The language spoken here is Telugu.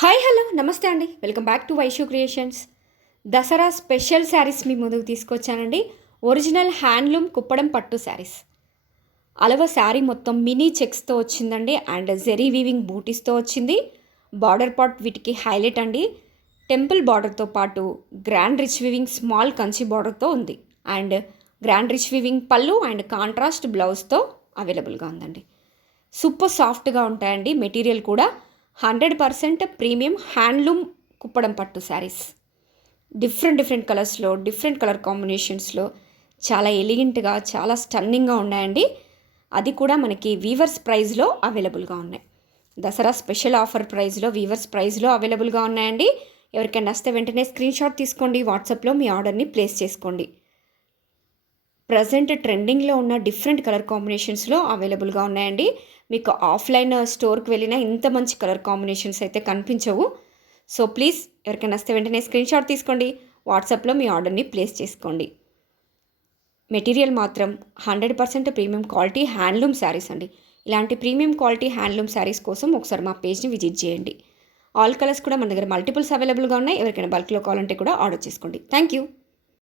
హాయ్ హలో నమస్తే అండి, welcome back to Vaishu Creations. Dasara special saris మీ ముందుకు తీసుకొచ్చానండి. ఒరిజినల్ హ్యాండ్లూమ్ కుప్పడం పట్టు శారీస్. అలవ శారీ మొత్తం మినీ చెక్స్తో వచ్చిందండి అండ్ జెరీ వీవింగ్ బూటీస్తో వచ్చింది. బార్డర్ పార్ట్ వీటికి హైలైట్ అండి. టెంపుల్ బార్డర్తో పాటు grand rich weaving small Kanchi బార్డర్తో ఉంది అండ్ గ్రాండ్ రిచ్ వీవింగ్ పళ్ళు అండ్ కాంట్రాస్ట్ బ్లౌజ్తో అవైలబుల్గా ఉందండి. సూపర్ సాఫ్ట్గా ఉంటాయండి. మెటీరియల్ కూడా 100% ప్రీమియం హ్యాండ్లూమ్ కుప్పడం పట్టు శారీస్. డిఫరెంట్ కలర్స్లో, డిఫరెంట్ కలర్ కాంబినేషన్స్లో చాలా ఎలిగెంట్గా, చాలా స్టన్నింగ్గా ఉన్నాయండి. అది కూడా మనకి వీవర్స్ ప్రైస్లో అవైలబుల్గా ఉన్నాయి. దసరా స్పెషల్ ఆఫర్ ప్రైస్లో, వీవర్స్ ప్రైస్లో అవైలబుల్గా ఉన్నాయండి. ఎవరికైనా వస్తే వెంటనే స్క్రీన్ షాట్ తీసుకోండి, వాట్సాప్లో మీ ఆర్డర్ని ప్లేస్ చేసుకోండి. ప్రజెంట్ ట్రెండింగ్లో ఉన్న డిఫరెంట్ కలర్ కాంబినేషన్స్లో అవైలబుల్గా ఉన్నాయండి. మీకు ఆఫ్లైన్ స్టోర్కి వెళ్ళినా ఇంత మంచి కలర్ కాంబినేషన్స్ అయితే కనిపించవు. సో ప్లీజ్ ఎవరికైనా వస్తే వెంటనే స్క్రీన్ షాట్ తీసుకోండి, వాట్సాప్లో మీ ఆర్డర్ని ప్లేస్ చేసుకోండి. మెటీరియల్ మాత్రం 100% ప్రీమియం క్వాలిటీ హ్యాండ్లూమ్ శారీస్ అండి. ఇలాంటి ప్రీమియం క్వాలిటీ హ్యాండ్లూమ్ శారీస్ కోసం ఒకసారి మా పేజ్ని విజిట్ చేయండి. ఆల్ కలర్స్ కూడా మన దగ్గర మల్టిపుల్స్ అవైలబుల్గా ఉన్నాయి. ఎవరికైనా బల్క్లో కావాలంటే కూడా ఆర్డర్ చేసుకోండి. Thank you.